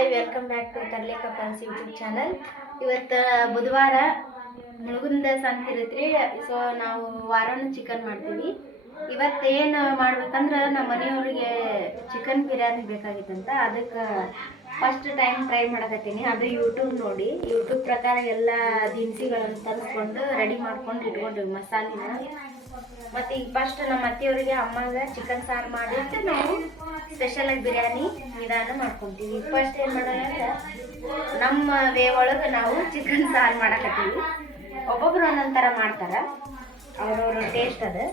Hi welcome back to ತರ್ಲೆ couples YouTube channel. ಇವತ್ತು ಬುಧವಾರ ಮುಳುಗುಂದ ಸಂತ ಇರತ್ರಿ. ಸೊ ನಾವು ವಾರನ ಚಿಕನ್ ಮಾಡ್ತೀವಿ. ಇವತ್ತೇನು ಮಾಡ್ಬೇಕಂದ್ರೆ ನಮ್ಮ ಮನೆಯವ್ರಿಗೆ ಚಿಕನ್ ಬಿರಿಯಾನಿ ಬೇಕಾಗಿತ್ತಂತ, ಅದಕ್ಕೆ ಫಸ್ಟ್ ಟೈಮ್ ಟ್ರೈ ಮಾಡಕತ್ತೀನಿ. ಅದು ಯೂಟ್ಯೂಬ್ ನೋಡಿ ಯೂಟ್ಯೂಬ್ ಪ್ರಕಾರ ಎಲ್ಲ ದಿನಸಿಗಳನ್ನು ತರಿಸ್ಕೊಂಡು ರೆಡಿ ಮಾಡ್ಕೊಂಡು ಇಟ್ಕೊಂಡಿವಿ ಮಸಾಲಿನ. ಮತ್ತು ಈಗ ಫಸ್ಟ್ ನಮ್ಮ ಅತ್ತೆಯವರಿಗೆ ಅಮ್ಮಗೆ ಚಿಕನ್ ಸಾರು ಮಾಡಿಟ್ಟು ನಾವು ಸ್ಪೆಷಲಾಗಿ ಬಿರಿಯಾನಿ ವಿಧಾನ ಮಾಡ್ಕೊತೀವಿ. ಫಸ್ಟ್ ಏನು ಮಾಡೋಣ ಅಂದ್ರೆ ನಮ್ಮ ವೇ ಒಳಗೆ ನಾವು ಚಿಕನ್ ಸಾರು ಮಾಡಕತ್ತೀವಿ. ಒಬ್ಬೊಬ್ರು ಒಂದೊಂದು ಥರ ಮಾಡ್ತಾರೆ, ಅವ್ರವ್ರ ಟೇಸ್ಟ್ ಅದು.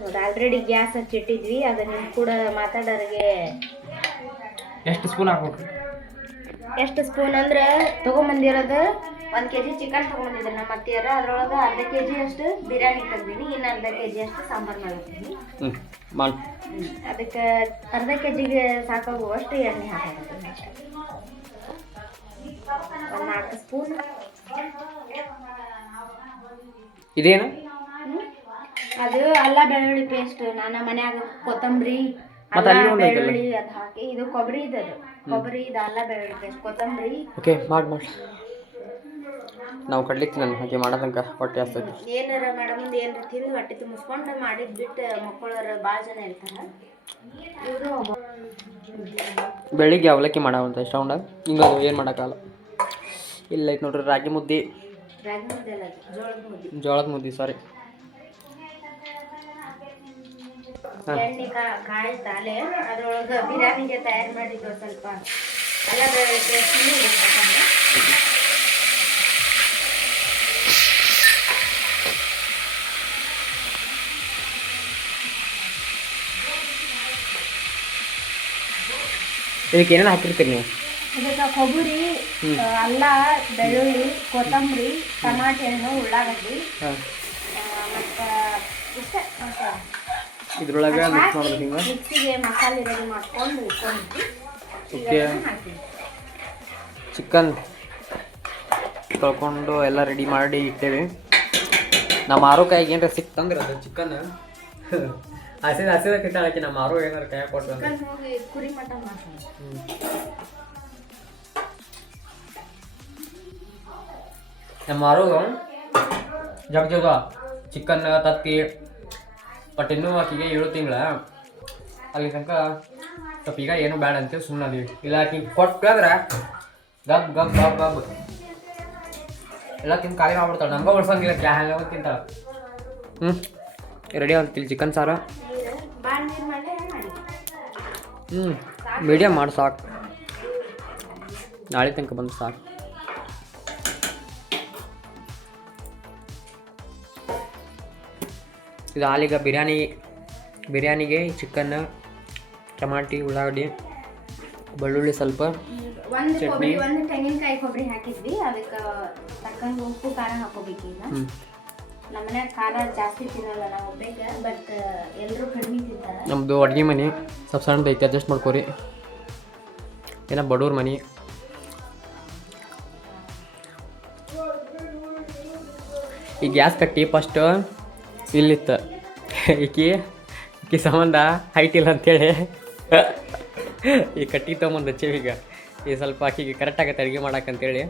ಹೌದು, ಆಲ್ರೆಡಿ ಗ್ಯಾಸ್ ಹಚ್ಚಿಟ್ಟಿದ್ವಿ. ಅದನ್ನ ಕೂಡ ಮಾತಾಡೋರಿಗೆ ಎಷ್ಟು ಸ್ಪೂನ್ ಹಾಕ್ಬೇಕು? ಎಷ್ಟು ಸ್ಪೂನ್ ಅಂದ್ರೆ ತೊಗೊಂಬಂದಿರೋದು 1 kg ಚಿಕನ್ ತೊಗೊಂಬಂದಿದ್ರು ನಮ್ಮ ಅತ್ತೆಯರ. ಅದ್ರೊಳಗೆ ಅರ್ಧ kg ಅಷ್ಟು ಬಿರಿಯಾನಿ ತೆಗ್ದೀನಿ, ಇನ್ನು ಅರ್ಧ kg ಅಷ್ಟು ಸಾಂಬಾರು ಮಾಡ್ತೀನಿ. ಅದಕ್ಕೆ ಅರ್ಧ kgಗೆ ಸಾಕಾಗುವಷ್ಟು ಎಣ್ಣೆ ಹಾಕಿ ಒಂದು 4 ಸ್ಪೂನ್. ಇದೇನು? ಅದು ಅಲ್ಲ ಬೆಳ್ಳುಳ್ಳಿ ಪೇಸ್ಟ್. ನಾನು ಮನ್ಯಾಗ ಕೊತ್ತಂಬರಿ ಅಲ್ಲ ಬೆಳ್ಳುಳ್ಳಿ ಅದು ಹಾಕಿ, ಇದು ಕೊಬ್ಬರಿ ಇದದು ಕೊಬ್ಬರಿ, ಇದು ಅಲ್ಲ ಬೆಳ್ಳುಳ್ಳಿ ಪೇಸ್ಟ್, ಕೊತ್ತಂಬರಿ. ಓಕೆ, ಮಾಡಿ ನಾವು ಕಡ್ಲಿಕ್ಕೆ ನಾನು ಹಾಗೆ ಮಾಡೋದಂಕ ಹೊಟ್ಟೆ ಹಸ್ತೈತಿ. ಏನಾರ ಮೇಡಮ್ ಏನಾರ ತಿಂದು ಹೊಟ್ಟೆ ತುಂಬಿಸ್ಕೊಂಡು ಮಾಡಿದ್ ಬಿಟ್ಟು ಮಕ್ಕಳವ್ರು ಭಾಳ ಜನ ಇರ್ತಾರೆ. ಇವರು ಬೆಳಿಗ್ಗೆ ಅವಲಕ್ಕಿ ಮಾಡವಂತ ಇಷ್ಟ ಉಂಡ ಹಿಂಗೆ ಏನು ಮಾಡೋಕ್ಕಲ್ಲ. ಇಲ್ಲ ಐತೆ ನೋಡ್ರಿ ರಾಗಿ ಮುದ್ದೆ, ಅಲ್ಲ ಜೋಳದ ಮುದ್ದೆ ಸಾರಿ. ಎಣ್ಣೆ ಕಾಯ್ತಾಲೆ ಅದ್ರೊಳಗೆ ಬಿರಿಯಾನಿಗೆ ತಯಾರು ಮಾಡಿದ್ದು ಸ್ವಲ್ಪ ಅಲ್ಲ ಬೆಳ್ಳುಳ್ಳಿ ಪೇಸ್ಟ್. ಇದಕ್ಕೆ ಏನೇನು ಹಾಕಿರ್ತೀರಿ ನೀವು? ಇದಕ್ಕೆ ಕೊಬ್ಬರಿ, ಅಲ್ಲ ಬೆಳ್ಳುಳ್ಳಿ, ಕೊತ್ತಂಬರಿ, ಟಮಾಟೆ ಹಣ್ಣು, ಉಳ್ಳಾಗಡ್ಡಿ ಮತ್ತು ಇಷ್ಟೇ. ಇದ್ರೊಳಗೆ ಮಿಕ್ಸ್ ಮಾಡೋದು ಹಿಂಗೆ ಮಿಕ್ಸಿಗೆ ಮಸಾಲೆ ರೆಡಿ ಮಾಡ್ಕೊಂಡು ಇಟ್ಕೊಂಡಿದ್ವಿ. ಓಕೆ, ಚಿಕನ್ ತೊಳ್ಕೊಂಡು ಎಲ್ಲ ರೆಡಿ ಮಾಡಿ ಇಟ್ಟೇವಿ. ನಮ್ಮ ಆರೋಕಾಯಿಗೆ ಏನಾರ ಸಿಕ್ತಂದ್ರೆ ಅದು ಚಿಕನ್ ಹಸಿದ ಕಿಟ್ಟಾಳಕ್ಕೆ ನಮ್ಮ ಆರೋ ಏನಾರು ಕೈ ಕೊಟ್ಟು ಕುರಿ ಮಟನ್ ಮಾಡ್ತೀವಿ. ನಮ್ಮ ಆರೋಗ ಜಗ ಚಿಕನ್ ತತ್ತಿ ಬಟ್ ಇನ್ನೂ ಆಕಿಗೆ 7 ತಿಂಗಳ ಅಲ್ಲಿ ತನಕ ಸ್ವಲ್ಪ ಈಗ ಏನು ಬೇಡ ಅಂತೇಳಿ ಸುಮ್ಮನೆ ಅದೀವಿ. ಇಲ್ಲ ಆಕಿ ಕೊಟ್ಟಂದ್ರೆ ಗಬ್ ಗಬ್ ಗಬ್ ಗಬ್ ಎಲ್ಲ ತಿಂದು ಖಾಲಿ ಮಾಡ್ಬಿಡ್ತಾಳೆ. ನಮ್ಗೆ ಉಳ್ಸಂಗಿಲ್ಲ, ಹಂಗ ತಿಂತಾಳೆ. ರೆಡಿ ಆಗ್ತಿಲ್ಲ ಚಿಕನ್ ಸಾರು. ಮೀಡಿಯಮ್ ಮಾಡಿ ಸಾಕು, ನಾಳೆ ತನಕ ಬಂದು ಸಾಕು. ಇದು ಹಾಲೀಗ ಬಿರಿಯಾನಿಗೆ ಚಿಕನ್, ಟಮಾಟಿ, ಉಳ್ಳಾಗಡ್ಡಿ, ಬೆಳ್ಳುಳ್ಳಿ, ಸ್ವಲ್ಪ ಚಟ್ನಿ, ಒಂದು ತೆಂಗಿನಕಾಯಿ ಕೊಬ್ಬರಿ ಹಾಕಿದ್ವಿ. ಅದಕ್ಕೆ ತಕ್ಕಂಗೆ ಉಪ್ಪು ಖಾರ ಹಾಕೋಬೇಕು. ಈಗ ನಮ್ಮನೆ ಖಾರ ಜಾಸ್ತಿ ತಿನ್ನಲ್ಲ ನಾವು ಬೇಗ, ಬಟ್ ಎಲ್ಲರೂ ಕಡಿಮೆ ತಿಂತಾರೆ. ನಮ್ಮದು ಅಡುಗೆ ಮನೆ ಸ್ವಲ್ಪ ಸಣ್ಣದು ಐತಿ, ಅಡ್ಜಸ್ಟ್ ಮಾಡ್ಕೋರಿ. ಏನೋ ಬಡವ್ರ ಮನೆ. ಈ ಗ್ಯಾಸ್ ಕಟ್ಟಿ ಫಸ್ಟ್ ಇಲ್ಲಿತ್ತು. ಈಕಿ ಸಂಬಂಧ ಹೈಟ್ ಇಲ್ಲ ಅಂತೇಳಿ ಈ ಕಟ್ಟಿ ತೊಗೊಂಬಂದು ಚೆವಿಗ ಈ ಸ್ವಲ್ಪ ಆಕಿಗೆ ಕರೆಕ್ಟ್ ಆಗತ್ತೆ ಅಡುಗೆ ಮಾಡಕ್ಕಂತೇಳಿ.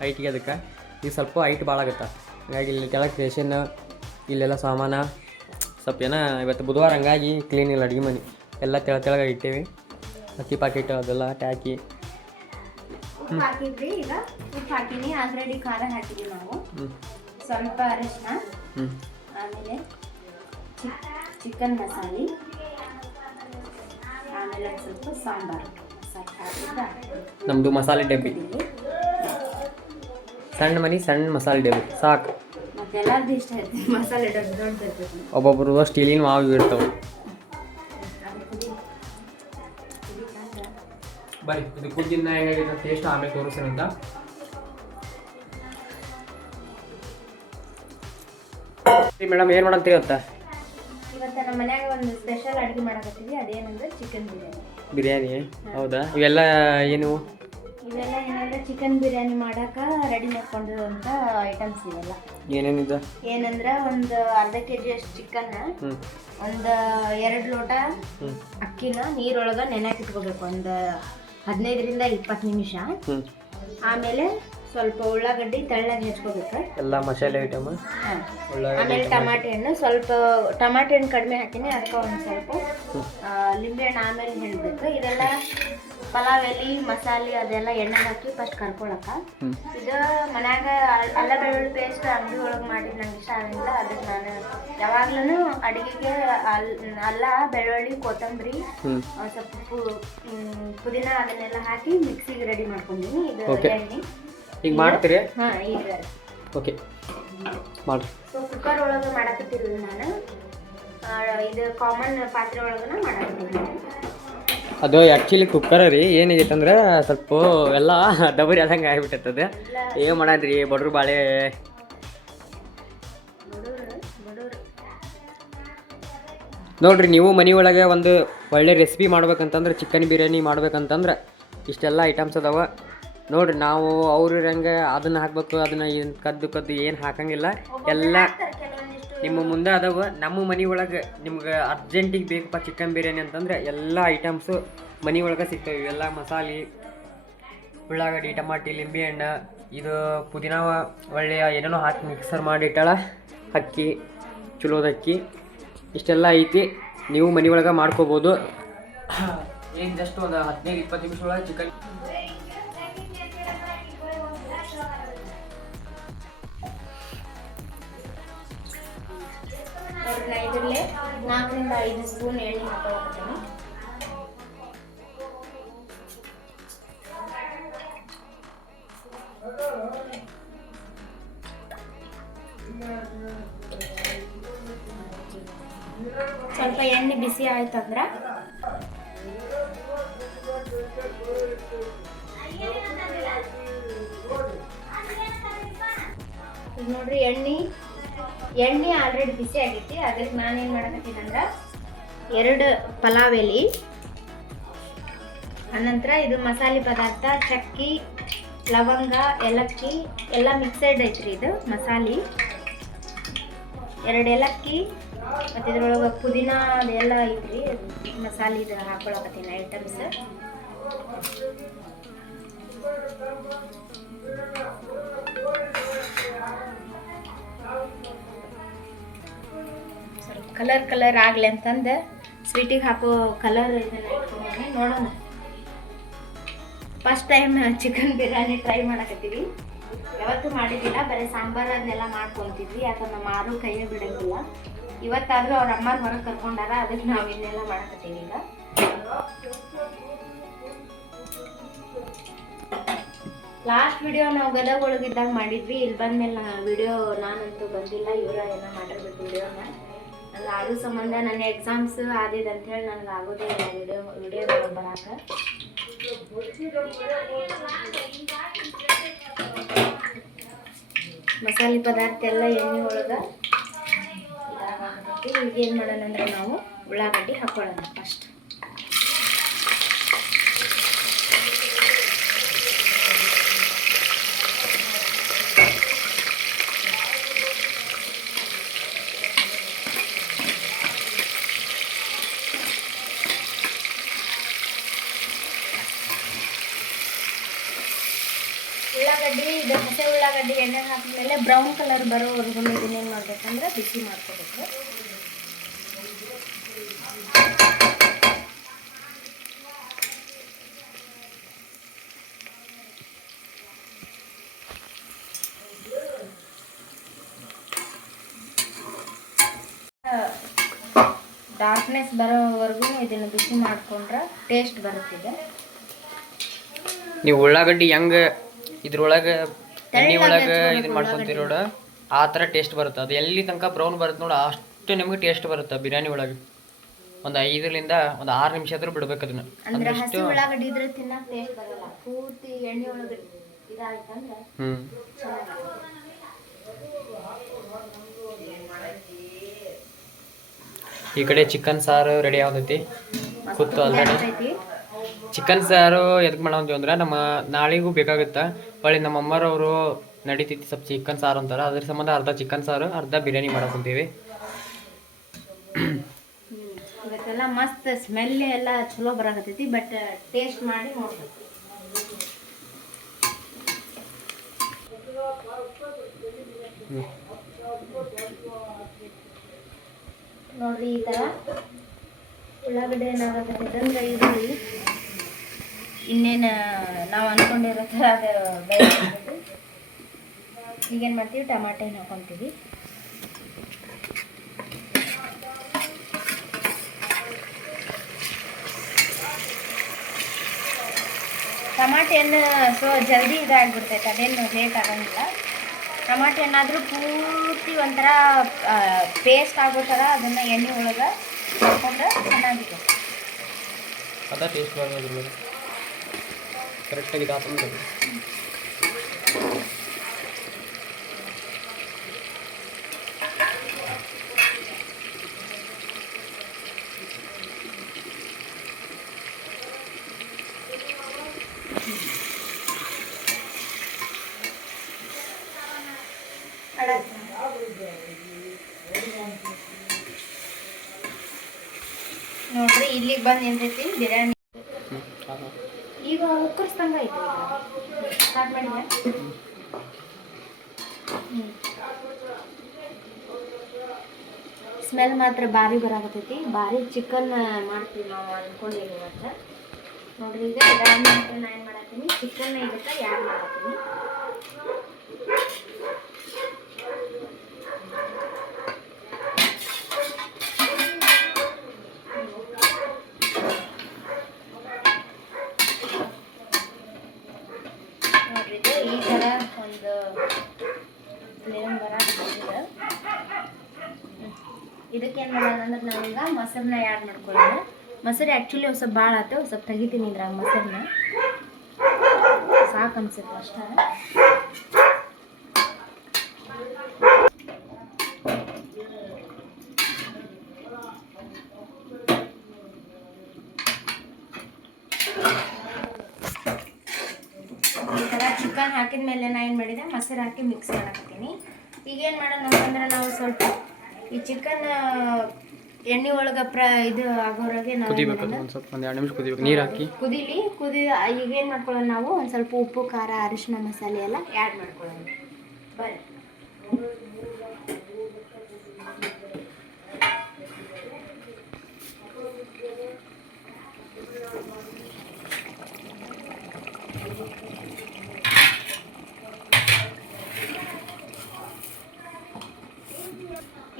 ಹೈಟಿಗೆ ಅದಕ್ಕೆ ಈಗ ಸ್ವಲ್ಪ ಹೈಟ್ ಭಾಳ ಆಗುತ್ತೆ. ಹಾಗಾಗಿ ಇಲ್ಲಿ ಕೆಳಗೆ ರೇಷನ್, ಇಲ್ಲೆಲ್ಲ ಸಾಮಾನು ಸ್ವಲ್ಪ ಏನೋ ಇವತ್ತು ಬುಧವಾರ ಹಂಗಾಗಿ ಕ್ಲೀನ್ ಇಲ್ಲ ಅಡುಗೆ ಮನೆ ಎಲ್ಲ ತೆಳಗಾಗಿ ಇಟ್ಟೇವಿ. ಅಕ್ಕಿ ಪಾಕೆಟ್ ಅದೆಲ್ಲ ಹಾಕಿ ಉಪ್ಪು ಹಾಕಿದ್ವಿ. ಈಗ ಉಪ್ಪು ಹಾಕಿನಿ, ಆಲ್ರೆಡಿ ಖಾರ ಹಾಕಿದ್ವಿ ನಾವು, ಸ್ವಲ್ಪ ಅರಿಶಿನ, ಆಮೇಲೆ ಚಿಕನ್ ಮಸಾಲೆ, ಆಮೇಲೆ ಸ್ವಲ್ಪ ಸಾಂಬಾರು ಮಸಾಲೆ ಹಾಕಿದ್ದ. ನಮ್ಮದು ಮಸಾಲೆ ಡಬ್ಬಿ, ಸಣ್ಣ ಮನೆ ಸಣ್ಣ ಮಸಾಲೆ ಡಬ್ಬಿ ಸಾಕು. ಮತ್ತೆಲ್ಲರದ್ದು ಇಷ್ಟ ಐತಿ ಮಸಾಲೆ ಡಬ್ಬಿ ದೊಡ್ಡದು. ಒಬ್ಬೊಬ್ರು ಸ್ಟೀಲಿನ ಮಾವು ಇರ್ತಾವೆ. ಬರೀ ಇದು ಕುದ್ದಿನ ಹೇಗಾಗಿದೆ ಟೇಸ್ಟ್ ಆಮೇಲೆ ತೋರಿಸೋಣಂತ. ಮೇಡಮ್ ಏನು ಮಾಡಂತೀವಿ ಇವತ್ತು ನಮ್ಮ ಮನ್ಯಾಗ ಒಂದು ಸ್ಪೆಷಲ್ ಅಡುಗೆ ಮಾಡಕತ್ತೀವಿ. ಅದೇನಂದ್ರೆ ಚಿಕನ್ ಬಿರಿಯಾನಿ. ಹೌದಾ? ಇವೆಲ್ಲ ಏನು? ಇವೆಲ್ಲ ಏನಂದ್ರೆ ಚಿಕನ್ ಬಿರಿಯಾನಿ ಮಾಡಕ್ಕೆ ರೆಡಿ ಮಾಡ್ಕೊಂಡಿರುವಂಥ ಐಟಮ್ಸ್ ಇವೆಲ್ಲ. ಏನೇನಿದೆ? ಏನಂದ್ರೆ ಒಂದು ಅರ್ಧ kg ಅಷ್ಟು ಚಿಕನ್, ಒಂದು 2 ಲೋಟ ಅಕ್ಕಿನ ನೀರೊಳಗೆ ನೆನೆಯಾಕೆ ಇಟ್ಕೋಬೇಕು ಒಂದು 15ರಿಂದ 20 ನಿಮಿಷ. ಆಮೇಲೆ ಸ್ವಲ್ಪ ಉಳ್ಳಾಗಡ್ಡಿ ತೆಳ್ಳಗೆ ಹೆಚ್ಕೋಬೇಕು, ಎಲ್ಲ ಮಸಾಲೆ ಐಟಮ್. ಆಮೇಲೆ ಟಮಾಟೆ ಹಣ್ಣು ಸ್ವಲ್ಪ, ಟಮಾಟೆ ಹಣ್ಣು ಕಡಿಮೆ ಹಾಕಿನಿ, ಅದಕ್ಕೆ ಒಂದು ಸ್ವಲ್ಪ ಲಿಂಬೆ ಹಣ್ಣು ಆಮೇಲೆ ಹಿಂಡಬೇಕು. ಇದೆಲ್ಲ ಪಲಾವ್ ಎಲೆ ಮಸಾಲೆ ಅದೆಲ್ಲ ಎಣ್ಣೆ ಹಾಕಿ ಫಸ್ಟ್ ಕರ್ಕೊಳಕ. ಇದು ಮನ್ಯಾಗ ಅಲ್ಲ ಬೆಳ್ಳುಳ್ಳಿ ಪೇಸ್ಟ್ ಅಂಗಡಿ ಒಳಗೆ ಮಾಡಿದ್ದು ನಂಗೆ ಇಷ್ಟ ಆಗಿಲ್ಲ. ಅದಕ್ಕೆ ನಾನು ಯಾವಾಗ್ಲೂ ಅಡುಗೆಗೆ ಅಲ್ಲ ಬೆಳ್ಳುಳ್ಳಿ ಕೊತ್ತಂಬರಿ ಸ್ವಲ್ಪ ಪುದೀನ ಅದನ್ನೆಲ್ಲ ಹಾಕಿ ಮಿಕ್ಸಿಗೆ ರೆಡಿ ಮಾಡ್ಕೊಂಡಿನಿ. ಇದು ಎಣ್ಣೆ ಈಗ ಮಾಡ್ತೀರಿ? ಹಾಂ, ಈಗ ಓಕೆ ಮಾಡ್ರಿ. ಸೊ ಕುಕ್ಕರ್ ಒಳಗೆ ಮಾಡಕತ್ತಿಲ್ಲ ನಾನು, ಇದು ಕಾಮನ್ ಪಾತ್ರೆ ಒಳಗನ ಮಾಡಕತ್ತೀನಿ. ಅದು ಆ್ಯಕ್ಚುಲಿ ಕುಕ್ಕರ್ ರೀ ಏನಾಗೈತೆ ಅಂದ್ರೆ ಸ್ವಲ್ಪ ಎಲ್ಲ ಡಬರಿ ಆದಂಗೆ ಆಗಿಬಿಟ್ಟದ. ಏನು ಮಾಡದ್ರಿ ಬಡ್ರು ಬಾಳೆ. ನೋಡ್ರಿ ನೀವು ಮನೆ ಒಳಗೆ ಒಂದು ಒಳ್ಳೆ ರೆಸಿಪಿ ಮಾಡ್ಬೇಕಂತಂದ್ರೆ, ಚಿಕನ್ ಬಿರಿಯಾನಿ ಮಾಡ್ಬೇಕಂತಂದ್ರೆ ಇಷ್ಟೆಲ್ಲ ಐಟಮ್ಸ್ ಅದಾವ ನೋಡ್ರಿ. ನಾವು ಅವ್ರ ಇರಂಗೆ ಅದನ್ನು ಹಾಕ್ಬೇಕು, ಅದನ್ನು ಏನು ಕದ್ದು ಏನು ಹಾಕಂಗಿಲ್ಲ, ಎಲ್ಲ ನಿಮ್ಮ ಮುಂದೆ ಅದಾವ. ನಮ್ಮ ಮನೆ ಒಳಗೆ ನಿಮ್ಗೆ ಅರ್ಜೆಂಟಿಗೆ ಬೇಕಪ್ಪ ಚಿಕನ್ ಬಿರಿಯಾನಿ ಅಂತಂದ್ರೆ ಎಲ್ಲ ಐಟಮ್ಸು ಮನೆ ಒಳಗೆ ಸಿಗ್ತವೆ. ಇವೆಲ್ಲ ಮಸಾಲೆ, ಉಳ್ಳಾಗಡ್ಡಿ, ಟಮಾಟಿ, ಲಿಂಬೆ ಹಣ್ಣು, ಇದು ಪುದೀನ ಒಳ್ಳೆಯ ಏನೇನೋ ಹಾಕಿ ಮಿಕ್ಸರ್ ಮಾಡಿಟ್ಟಾಳ, ಅಕ್ಕಿ ಚಲೋದಕ್ಕಿ, ಇಷ್ಟೆಲ್ಲ ಐತಿ. ನೀವು ಮನೆ ಒಳಗೆ ಮಾಡ್ಕೋಬೋದು. ಏನು ಜಸ್ಟ್ ಒಂದು 15-20 ನಿಮಿಷ ಒಳಗೆ ಚಿಕನ್. ಇದರಲ್ಲೇ 4ರಿಂದ 5 ಸ್ಪೂನ್ ಎಣ್ಣೆ ಹಾಕೊಳ್ಳೋಕತ್ತೀನಿ. ಸ್ವಲ್ಪ ಎಣ್ಣೆ ಬಿಸಿ ಆಯ್ತಂದ್ರೆ ನೋಡ್ರಿ ಎಣ್ಣೆ ಆಲ್ರೆಡಿ ಬಿಸಿ ಆಗೈತಿ. ಅದಕ್ಕೆ ನಾನೇನು ಮಾಡಕತ್ತೀನಿ ಅಂದ್ರೆ 2 ಪಲಾವ್ ಎಲೆ, ಅನಂತರ ಇದು ಮಸಾಲೆ ಪದಾರ್ಥ ಚಕ್ಕಿ, ಲವಂಗ, ಏಲಕ್ಕಿ ಎಲ್ಲ ಮಿಕ್ಸೆಡ್ ಐತ್ರಿ. ಇದು ಮಸಾಲೆ 2 ಏಲಕ್ಕಿ ಮತ್ತು ಇದ್ರೊಳಗೆ ಪುದೀನ ಅದೆಲ್ಲ ಐತ್ರಿ. ಮಸಾಲೆ ಇದು ಹಾಕೊಳಕತ್ತೀನಿ ಐಟಮ್ಸ್. ಸ್ವಲ್ಪ ಕಲರ್ ಆಗಲಿ ಅಂತಂದು ಸ್ವೀಟಿಗೆ ಹಾಕೋ ಕಲರ್ ಇದನ್ನು ಇಟ್ಕೊಂಡ್ರೆ ನೋಡೋಣ. First time chicken biryani try ಮಾಡಕತ್ತೀವಿ, ಯಾವತ್ತೂ ಮಾಡಿದ್ದಿಲ್ಲ. ಬರೀ ಸಾಂಬಾರು ಅದನ್ನೆಲ್ಲ ಮಾಡ್ಕೊತಿದ್ವಿ, ಯಾಕಂದ್ರೆ ನಮ್ಮ ಆರು ಕೈಯೇ ಬಿಡೋಂಗಿಲ್ಲ. ಇವತ್ತಾದರೂ ಅವ್ರ ಅಮ್ಮ ಹೊರಗೆ ಕರ್ಕೊಂಡಾರ, ಅದಕ್ಕೆ ನಾವು ಇನ್ನೆಲ್ಲ ಮಾಡಕತ್ತೀವಿ. ಈಗ ಲಾಸ್ಟ್ ವಿಡಿಯೋ ನಾವು ಗದಗ ಒಳಗಿದ್ದಾಗ ಮಾಡಿದ್ವಿ. ಇಲ್ಲಿ ಬಂದ್ಮೇಲೆ ವಿಡಿಯೋ ನಾನಂತೂ ಬಂದಿಲ್ಲ, ಇವರ ಏನೋ ಮಾಡಿರ್ಬೇಕು ವಿಡಿಯೋನ. ನನಗೆ ಆಗೋ ಸಂಬಂಧ ನನ್ನ ಎಕ್ಸಾಮ್ಸ್ ಆದಿದೆ ಅಂಥೇಳಿ ನನಗೆ ಆಗೋದೇ ಇಲ್ಲ ವಿಡಿಯೋ ಬರಾಕ. ಮಸಾಲೆ ಪದಾರ್ಥ ಎಲ್ಲ ಎಣ್ಣೆ ಒಳಗೆ ಇದಾಗಬೇಕು. ಈಗ ಏನು ಮಾಡೋಣ ಅಂದ್ರೆ ನಾವು ಉಳ್ಳಾಗಡ್ಡಿ ಹಾಕೊಳ್ಳೋಣ ಫಸ್ಟ್. ಉಳ್ಳಾಗಡ್ಡಿ ಇದು ಹಸಿ ಉಳ್ಳಾಗಡ್ಡಿ ಎಣ್ಣೆ ಹಾಕಿದ್ಮೇಲೆ ಬ್ರೌನ್ ಕಲರ್ ಬರೋವರೆಗೂ ಇದನ್ನೇನು ಮಾಡ್ಬೇಕಂದ್ರೆ ಬಿಸಿ ಮಾಡ್ಕೋಬೇಕು. ಡಾರ್ಕ್ನೆಸ್ ಬರೋವರೆಗೂ ಇದನ್ನು ಬಿಸಿ ಮಾಡ್ಕೊಂಡ್ರೆ ಟೇಸ್ಟ್ ಬರುತ್ತಿದೆ. ನೀವು ಉಳ್ಳಾಗಡ್ಡಿ ಹೆಂಗೆ ಇದ್ರೊಳಗೆ ಎಣ್ಣೆ ಒಳಗೆ ಇದನ್ನ ಮಾಡ್ಕೊತೀರಿ ನೋಡ, ಆ ಥರ ಟೇಸ್ಟ್ ಬರುತ್ತೆ. ಅದು ಎಲ್ಲಿ ತನಕ ಬ್ರೌನ್ ಬರುತ್ತೆ ನೋಡ, ಅಷ್ಟು ನಿಮಗೆ ಟೇಸ್ಟ್ ಬರುತ್ತೆ ಬಿರಿಯಾನಿ ಒಳಗೆ. ಒಂದು 5ರಿಂದ 6 ನಿಮಿಷ ಆದರೂ ಬಿಡ್ಬೇಕು ಅದನ್ನ. ಅಂದ್ರೆ ಹಸಿ ಉಳ್ಳಾಗಡ್ಡಿ ಇದ್ರೆ ತಿನ್ನಕ್ಕೆ ಟೇಸ್ಟ್ ಬರಲ್ಲ, ಪೂರ್ತಿ ಎಣ್ಣೆ ಒಳಗೆ ಇದಾಯ್ತಂದ್ರೆ ಈ ಕಡೆ ಚಿಕನ್ ಸಾರು ರೆಡಿ ಆಗತೈತಿ, ಕೂತು ಆಲ್ರೆಡಿ. ಚಿಕನ್ ಸಾರು ಎದಕ್ಕೆ ಮಾಡೋಂತೀವಿ ಅಂದ್ರೆ ನಮ್ಮ ನಾಳೆಗೂ ಬೇಕಾಗುತ್ತೆ. ಹೊಳ್ಳಿ ನಮ್ಮ ಅಮ್ಮರವರು ನಡೀತೈತಿ ಸ್ವಲ್ಪ ಚಿಕನ್ ಸಾರು ಅಂತಾರೆ, ಅದ್ರ ಸಂಬಂಧ ಅರ್ಧ ಚಿಕನ್ ಸಾರು ಅರ್ಧ ಬಿರಿಯಾನಿ ಮಾಡಕೊಂತೀವಿ. ಇವತ್ತೆಲ್ಲ ಎಲ್ಲ ಮಸ್ತ್ ಸ್ಮೆಲ್ ಎಲ್ಲ ಚಲೋ ಬರಾಕತ್ತೈತಿ. ಬಟ್ ಟೇಸ್ಟ್ ಮಾಡಿ ನೋಡ್ಬೇಕು ನೋಡ್ರಿ. ಈ ಥರ ಉಳ್ಳಾಗಡ್ಡೆ ಏನಾಗತ್ತೈತೆ ಅಂದ್ರೆ ಈರುಳ್ಳಿ ಇನ್ನೇನು ನಾವು ಅಂದ್ಕೊಂಡಿರೋ ಥರ ಅದು ಬೇಯಿಸ್ಬೇಕು. ಈಗೇನು ಮಾಡ್ತೀವಿ, ಟಮಾಟೆನ ಹಾಕೊತೀವಿ. ಟಮಾಟೆ ಹಣ್ಣು ಜಲ್ದಿ ಇದಾಗ್ಬಿಡ್ತೈತೆ, ಅದೇನು ಲೇಟ್ ಆಗಂಗಿಲ್ಲ. ಟಮಾಟೆ ಹಣ್ಣಾದರೂ ಪೂರ್ತಿ ಒಂಥರ ಪೇಸ್ಟ್ ಆಗೋ ಥರ ಅದನ್ನು ಎಣ್ಣೆ ಒಳಗೆ ಹಾಕೊಂಡ್ರೆ ಚೆನ್ನಾಗಿದೆ. ಅದ ಟೇಸ್ಟ್ ಬರೋದು ಕರೆಕ್ಟಾಗಿ ಹಾಕೊಂಡು ನೋಡ್ರಿ ಇಲ್ಲಿಗೆ ಬಂದು ನಿಂತೈತಿ ಬಿರಿಯಾನಿ. ಈಗ ಕುಕ್ಕರ್ಸ್ದಂಗ ಐತಿ. ಸ್ಟಾರ್ಟ್ ಮಾಡಿದ್ಯಾ? ಸ್ಮೆಲ್ ಮಾತ್ರ ಭಾರಿ ಬರಾಕತ್ತೈತಿ. ಭಾರಿ ಚಿಕನ್ ಮಾಡ್ತೀವಿ ನಾವು ಅಂದ್ಕೊಂಡಿವಿ ಇವತ್ತು. ನೋಡ್ರಿ ಈಗ ಇದಾದ್ಮೇಲೆ ನಾನು ಏನು ಮಾಡತ್ತೀನಿ, ಚಿಕನ್ ಇದಕ್ಕೆ ಆ್ಯಡ್ ಮಾಡತ್ತೀನಿ. ಈ ಥರ ಒಂದು ಫ್ಲೇಮ್ ಬರಾಕತ್ತಿದೆ. ಇದಕ್ಕೆ ಏನು ಮಾಡೋಣ ಅಂದ್ರೆ ನಾವೀಗ ಮೊಸರನ್ನ ಆ್ಯಡ್ ಮಾಡ್ಕೊಳ್ಳೋಣ. ಮೊಸರು ಆ್ಯಕ್ಚುಲಿ ಒಂದು ಸ್ವಲ್ಪ ಭಾಳ ಆಯ್ತು, ಸ್ವಲ್ಪ ತೆಗಿತೀನಿ ಇದ್ರಾಗ ಮೊಸರನ್ನ. ಸಾಕು ಅನ್ಸುತ್ತೆ ಅಷ್ಟೇ. ಈ ಥರ ಚಿಕನ್ ಹಾಕಿದ ಮೇಲೆ ನಾನು ಏನು ಮಾಡಿದೆ, ಮೊಸರು ಹಾಕಿ ಮಿಕ್ಸ್ ಮಾಡಾಕತ್ತೀನಿ. ಈಗೇನು ಮಾಡೋಣ ಅಂತಂದ್ರೆ ನಾವು ಸ್ವಲ್ಪ ಈ ಚಿಕನ್ ಎಣ್ಣೆ ಒಳಗೆ ಇದು ಆಗೋರಾಗೆ ನಾವು ನೀರು ಹಾಕಿ ಈಗೇನು ಮಾಡ್ಕೊಳ್ಳೋಣ, ನಾವು ಒಂದು ಸ್ವಲ್ಪ ಉಪ್ಪು, ಖಾರ, ಅರಿಶಿನ, ಮಸಾಲೆ ಎಲ್ಲ ಆ್ಯಡ್ ಮಾಡ್ಕೊಳ್ಳೋಣ. ಬರ್ರಿ.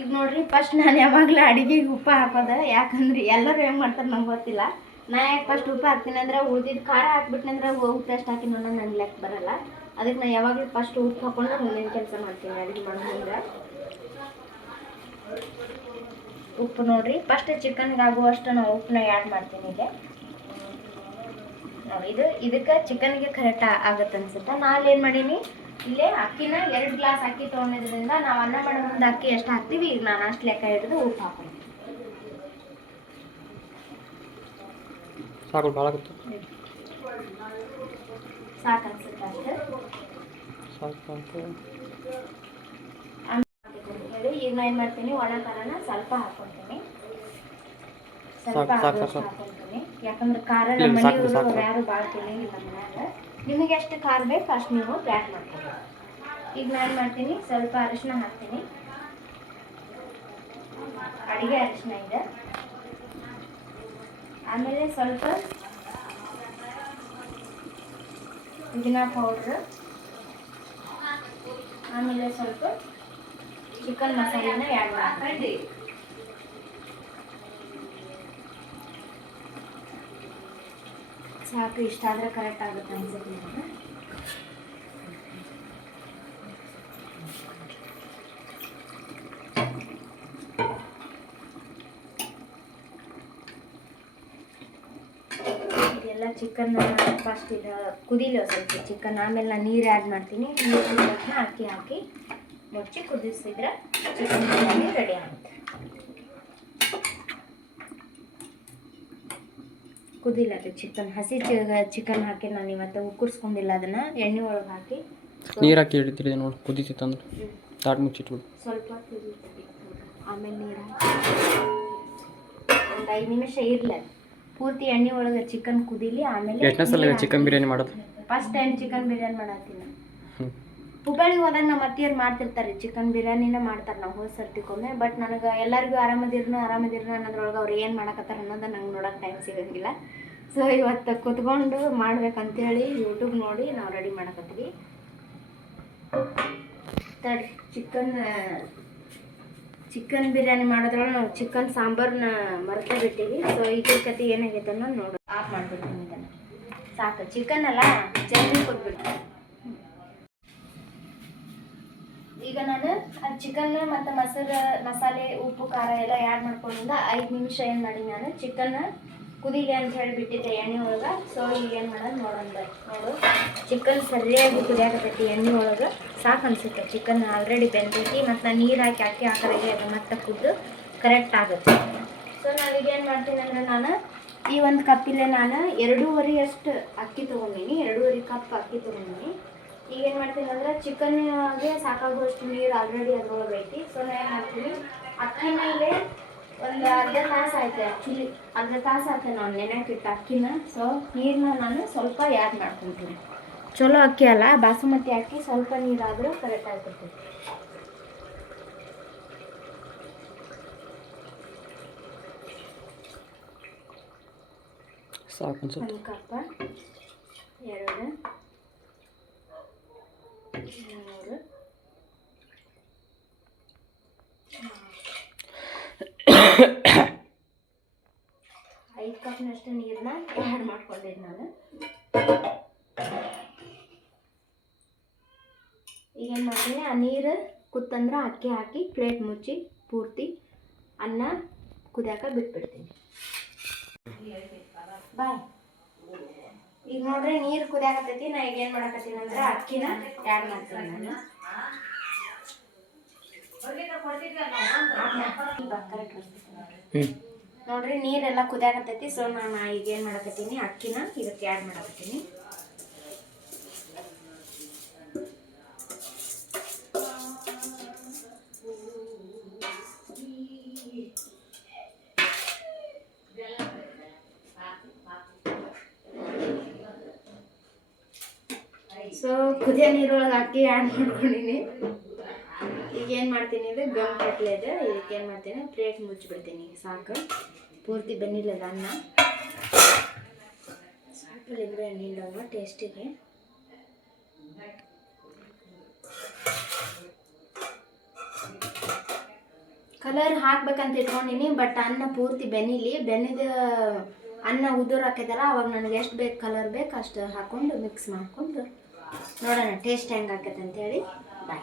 ಈಗ ನೋಡ್ರಿ, ಫಸ್ಟ್ ನಾನು ಯಾವಾಗಲೂ ಅಡುಗೆಗೆ ಉಪ್ಪು ಹಾಕೋದು. ಯಾಕಂದ್ರೆ ಎಲ್ಲರೂ ಹೆಂಗೆ ಮಾಡ್ತಾರೆ ನಂಗೆ ಗೊತ್ತಿಲ್ಲ. ನಾ ಯಾಕೆ ಫಸ್ಟ್ ಉಪ್ಪು ಹಾಕ್ತೀನಿ ಅಂದ್ರೆ, ಉಳಿದಿದ್ದು ಖಾರ ಹಾಕ್ಬಿಟ್ನಿ ಅಂದ್ರೆ ಉಪ್ಪು ಎಷ್ಟು ಹಾಕಿ ನೋಡೋಣ ನಂಗೆ ಲೆಕ್ಕ ಬರಲ್ಲ. ಅದಕ್ಕೆ ನಾನು ಯಾವಾಗಲೂ ಫಸ್ಟ್ ಉಪ್ಪು ಹಾಕೊಂಡು ಮುಂದಿನ ಕೆಲಸ ಮಾಡ್ತೀನಿ ಅಡುಗೆ ಮಾಡೋದ್ರಿಂದ. ಉಪ್ಪು ನೋಡ್ರಿ, ಫಸ್ಟ್ ಚಿಕನ್ಗೆ ಆಗುವಷ್ಟು ನಾವು ಉಪ್ಪನ್ನ ಆ್ಯಡ್ ಮಾಡ್ತೀನಿ. ಇದೆ ನೋಡಿ, ಇದಕ್ಕೆ ಚಿಕನ್ಗೆ ಕರೆಕ್ಟ್ ಆಗುತ್ತೆ ಅನ್ಸುತ್ತೆ. ನಾನು ಏನು ಮಾಡೀನಿ, ಇಲ್ಲೇ ಅಕ್ಕಿನ 2 ಗ್ಲಾಸ್ ಅಕ್ಕಿ ತೊಗೊಂಡಿದ್ರಿಂದ ನಾವು ಅನ್ನ ಮಾಡೋ ಮುಂದೆ ಅಕ್ಕಿ ಎಷ್ಟು ಹಾಕ್ತೀವಿ, ಈಗ ನಾನು ಅಷ್ಟು ಲೆಕ್ಕ ಹಿಡಿದು ಉಪ್ಪು ಹಾಕ್ತೀನಿ. ಸಾಕು, ಭಾಳ ಆಗುತ್ತೆ. ಸಾಕು ಅನ್ಸುತ್ತೆ ಅಷ್ಟೇ. ಹೇಳಿ ಈಗ ನಾನು ಏನು ಮಾಡ್ತೀನಿ, ಒಣ ಖಾರನ ಸ್ವಲ್ಪ ಹಾಕ್ಕೊತೀನಿ. ಸ್ವಲ್ಪ ಹಾಕ್ಕೊತೀನಿ, ಯಾಕಂದ್ರೆ ಖಾರ ನಮ್ಮ ಮನೆಯವರು ಯಾರು ಭಾಳ ತಿನ್ನಂಗಿಲ್ಲ ಮನ್ಯಾಗ. ನಿಮಗೆ ಎಷ್ಟು ಖಾರ ಬೇಕು ಅಷ್ಟು ನೀವು ಆ್ಯಡ್ ಮಾಡ್ಕೊಬೇಕು. ಈಗ ನಾನು ಮಾಡ್ತೀನಿ, ಸ್ವಲ್ಪ ಅರಿಶಿನ ಹಾಕ್ತೀನಿ. ಅಡುಗೆ ಅರಿಶಿನ ಇದೆ. ಆಮೇಲೆ ಸ್ವಲ್ಪ ಪುದೀನ ಪೌಡ್ರು, ಆಮೇಲೆ ಸ್ವಲ್ಪ ಚಿಕನ್ ಮಸಾಲೆನ ಆ್ಯಡ್ ಮಾಡ್ತೀನಿ. ಸಾಕು, ಇಷ್ಟ ಆದರೆ ಕರೆಕ್ಟ್ ಆಗುತ್ತೆ ಅನ್ಸುತ್ತೆ ನನಗೆ. ಇದೆಲ್ಲ ಚಿಕನ್ ಫಸ್ಟ್ ಇದು ಕುದೀಲಿ ಸ್ವಲ್ಪ ಚಿಕನ್, ಆಮೇಲೆ ನಾನು ನೀರು ಆ್ಯಡ್ ಮಾಡ್ತೀನಿ. ನೀರು ಅಕ್ಕಿ ಹಾಕಿ ಮುಚ್ಚಿ ಕುದಿಸಿದ್ರೆ ಚಿಕನ್ ಬಿರಿಯಾನಿ ರೆಡಿ ಆಗುತ್ತೆ. ಕುದಿಲ್ಲ ಅದು ಚಿಕನ್, ಹಸಿ ಚಿಕನ್ ಹಾಕಿ ನಾನು ಇವತ್ತು ಉಕ್ಕುರ್ಸ್ಕೊಂಡಿಲ್ಲ. ಅದನ್ನು ಎಣ್ಣೆ ಒಳಗೆ ಹಾಕಿ ನೀರು ಹಾಕಿ ಇಡ್ತೀರಿ ನೋಡಿ, ಕುದೀತಿತ್ತು ಅಂದ್ರೆ ತಾಟ್ ಮುಚ್ಚಿಟ್ಬಿಡು. ಸ್ವಲ್ಪ ಕುದೀತದೆ, ಆಮೇಲೆ ನೀರು ಹಾಕಿ ಒಂದು 5 ನಿಮಿಷ ಇರ್ಲಿ ಪೂರ್ತಿ ಎಣ್ಣೆ ಒಳಗೆ ಚಿಕನ್ ಕುದೀಲಿ. ಆಮೇಲೆ ಎಷ್ಟನೇ ಸಲ ಚಿಕನ್ ಬಿರಿಯಾನಿ ಮಾಡೋದು? ಫಸ್ಟ್ ಟೈಮ್ ಚಿಕನ್ ಬಿರಿಯಾನಿ ಮಾಡತ್ತೀನಿ. ಹುಬ್ಬಳ್ಳಿಗೆ ಹೋದಾಗ ನಮ್ಮ ಅತ್ತಿಯರು ಮಾಡ್ತಿರ್ತಾರೆ ಚಿಕನ್ ಬಿರಿಯಾನಿನ ಮಾಡ್ತಾರೆ. ನಾವು ಹೋದ ಸರ್ತಿಗೊಮ್ಮೆ. ಬಟ್ ನನಗೆ ಎಲ್ಲರಿಗೂ ಆರಾಮದಿರ್ನು ಅನ್ನೋದ್ರೊಳಗೆ ಅವ್ರು ಏನು ಮಾಡಕತ್ತಾರ ಅನ್ನೋದು ನಂಗೆ ನೋಡೋಕೆ ಟೈಮ್ ಸಿಗೋಂಗಿಲ್ಲ. ಸೊ ಇವತ್ತು ಕುತ್ಕೊಂಡು ಮಾಡ್ಬೇಕಂತೇಳಿ ಯೂಟ್ಯೂಬ್ ನೋಡಿ ನಾವು ರೆಡಿ ಮಾಡಕತ್ತೀವಿ. ತಡಿ, ಚಿಕನ್ ಬಿರಿಯಾನಿ ಮಾಡೋದ್ರೊಳಗೆ ನಾವು ಚಿಕನ್ ಸಾಂಬಾರನ್ನ ಮರ್ತೇ ಬಿಟ್ಟಿವಿ. ಸೊ ಇದ್ರ ಕತೆ ಏನಾಗೈತೆ ಅನ್ನೋದು ನೋಡು. ಆಫ್ ಮಾಡ್ಬಿಡ್ತೀನಿ ಇದನ್ನು. ಸಾಕು, ಚಿಕನ್ ಅಲ್ಲ ಜಲ್ದಿ ಕೊಟ್ಬಿಡ್ತೀನಿ. ಈಗ ನಾನು ಚಿಕನ್ ಮತ್ತು ಮಸಾಲೆ ಉಪ್ಪು ಖಾರ ಎಲ್ಲ ಆ್ಯಡ್ ಮಾಡ್ಕೊಂಡಿಂದ 5 ನಿಮಿಷ ಏನು ಮಾಡಿ ನಾನು ಚಿಕನ್ ಕುದಿಗೆ ಅಂತ ಹೇಳಿ ಬಿಟ್ಟಿದ್ದೆ ಎಣ್ಣೆ ಒಳಗೆ. ಸೊ ಈಗ ಏನು ಮಾಡೋದು ನೋಡೋಣ. ನೋಡು, ಚಿಕನ್ ಸರಿಯಾಗಿ ಕುದಿಯಾಕತ್ತೈತಿ ಎಣ್ಣೆ ಒಳಗೆ. ಸಾಕು ಅನ್ಸುತ್ತೆ, ಚಿಕನ್ ಆಲ್ರೆಡಿ ಬೆಂದೈತಿ. ಮತ್ತು ನಾನು ನೀರು ಹಾಕಿ ಹಾಕಿದ್ರೆ ಅದು ಮತ್ತೆ ಕುದ್ದು ಕರೆಕ್ಟ್ ಆಗುತ್ತೆ. ಸೊ ನಾವೀಗ ಏನು ಮಾಡ್ತೀನಿ ಅಂದರೆ ನಾನು ಈ ಒಂದು ಕಪ್ಪಿಲೆ ನಾನು 2.5 ಅಷ್ಟು ಅಕ್ಕಿ ತೊಗೊಂಡಿನಿ. 2.5 ಕಪ್ ಅಕ್ಕಿ ತೊಗೊಂಡಿನಿ. ಈಗ ಏನು ಮಾಡ್ತೀನಿ ಅಂದರೆ ಚಿಕನ್ಗೆ ಸಾಕಾಗುವಷ್ಟು ನೀರು ಆಲ್ರೆಡಿ ಅದ್ರೊಳಗೆ ಐತಿ. ಸೊ ನಾನು ಏನು ಮಾಡ್ತೀನಿ, ಅಕ್ಕಿನ ಇಲ್ಲೇ ಒಂದು ಅರ್ಧ ತಾಸು ಆಯ್ತು. ಆ್ಯಕ್ಚುಲಿ ಅರ್ಧ ತಾಸು ಆಯ್ತು ನಾನು ನೆನೆಕಿಟ್ಟು ಅಕ್ಕಿನ. ಸೊ ನೀರನ್ನ ನಾನು ಸ್ವಲ್ಪ ಆ್ಯಡ್ ಮಾಡ್ಕೊತೀನಿ. ಚಲೋ ಅಕ್ಕಿ ಅಲ್ಲ, ಬಾಸುಮತಿ ಅಕ್ಕಿ, ಸ್ವಲ್ಪ ನೀರಾದರೂ ಕರೆಕ್ಟ್ ಆಗಿರ್ತೈತಿ. ಸಾಕು ಅನ್ಸುತ್ತೆ. 1 ಕಪ್ 2 3 5 ಕಪ್ನಷ್ಟು ನೀರನ್ನ ಆ್ಯಡ್ ಮಾಡ್ಕೊಂಡಿದ್ದೆ ನಾನು. ಈಗೇನು ಮಾಡ್ತೀನಿ, ಆ ನೀರು ಕುತ್ತಂದ್ರೆ ಅಕ್ಕಿ ಹಾಕಿ ಪ್ಲೇಟ್ ಮುಚ್ಚಿ ಪೂರ್ತಿ ಅನ್ನ ಕುದಿಯಾಕ ಬಿಟ್ಬಿಡ್ತೀನಿ. ಬಾಯ್. ಈಗ ನೋಡ್ರಿ ನೀರು ಕುದಿಯಾಕತ್ತೈತಿ. ನಾ ಈಗ ಏನು ಮಾಡಕತ್ತೀನಿ ಅಂದ್ರೆ ಅಕ್ಕಿನ ಆ್ಯಡ್ ಮಾಡ್ತೀನಿ ನಾನು. ನೋಡ್ರಿ ನೀರೆಲ್ಲ ಕುದಿಯಾಕತ್ತೈತಿ. ಸೊ ನಾನು ಈಗ ಏನು ಮಾಡಕತ್ತೀನಿ, ಅಕ್ಕಿನ ಇದಕ್ಕೆ ಆ್ಯಡ್ ಮಾಡಕತ್ತೀನಿ. ಸೊ ಕುದಿಯೋ ನೀರೊಳಗೆ ಅಕ್ಕಿ ಆ್ಯಡ್ ಮಾಡ್ಕೊಂಡಿನಿ. ಈಗ ಏನು ಮಾಡ್ತೀನಿ, ಇದು ಗಮ್ ಕಟ್ಲೆ ಇದೆ. ಇದಕ್ಕೆ ಏನು ಮಾಡ್ತೀನಿ, ಪ್ಲೇಟ್ ಮುಚ್ಚಿಬಿಡ್ತೀನಿ. ಸಾಕು, ಪೂರ್ತಿ ಬೆನ್ನಿಲ್ಲದ ಅನ್ನ. ಸ್ವಲ್ಪ ಲಿಂಬೆ ಹಣ್ಣು ಹಿಂಡವ ಟೇಸ್ಟಿಗೆ. ಕಲರ್ ಹಾಕ್ಬೇಕಂತ ಇಟ್ಕೊಂಡಿನಿ. ಬಟ್ ಅನ್ನ ಪೂರ್ತಿ ಬೆನ್ನಿದ ಅನ್ನ ಉದುರು ಹಾಕಿದಾರ. ಅವಾಗ ನನಗೆ ಎಷ್ಟು ಬೇಕು ಕಲರ್ ಬೇಕು ಅಷ್ಟು ಹಾಕ್ಕೊಂಡು ಮಿಕ್ಸ್ ಮಾಡಿಕೊಂಡು ನೋಡೋಣ ಟೇಸ್ಟ್ ಹೆಂಗೆ ಆಕೈತೆ ಅಂತೇಳಿ. ಬಾಯ್.